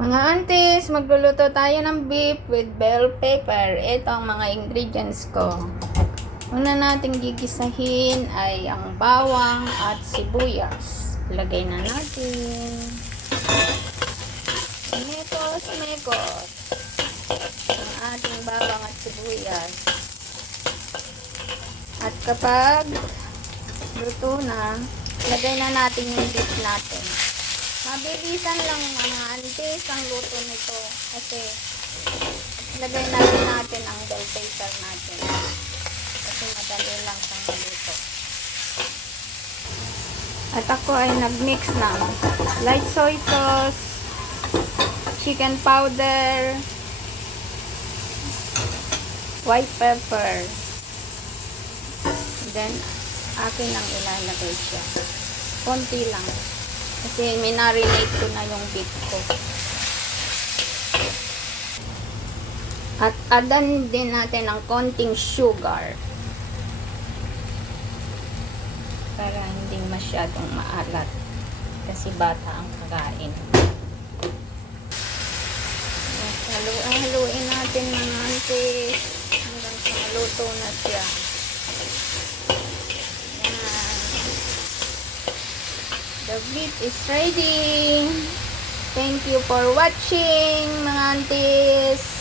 Mga aunties, magluluto tayo ng beef with bell pepper. Ito ang mga ingredients ko. Una nating gigisahin ay ang bawang at sibuyas. Lagay na natin. Mekos ang ating bawang at sibuyas. At kapag luto na, lagay na natin yung beef natin. Mabilisan lang mga aunties ang luto nito kasi lagay na rin natin ang bell pepper natin kasi madali lang siyang maluto. At ako ay nagmix ng light soy sauce, chicken powder, white pepper, then akin ang ilalagay siya. Konti lang. Kasi minarinate ko na yung beef ko. At adan din natin ng konting sugar. Para hindi masyadong maalat. Kasi bata ang kakain. At haluin natin mga aunties hanggang sa maluto na siya. The beef is ready. Thank you for watching, mga aunties.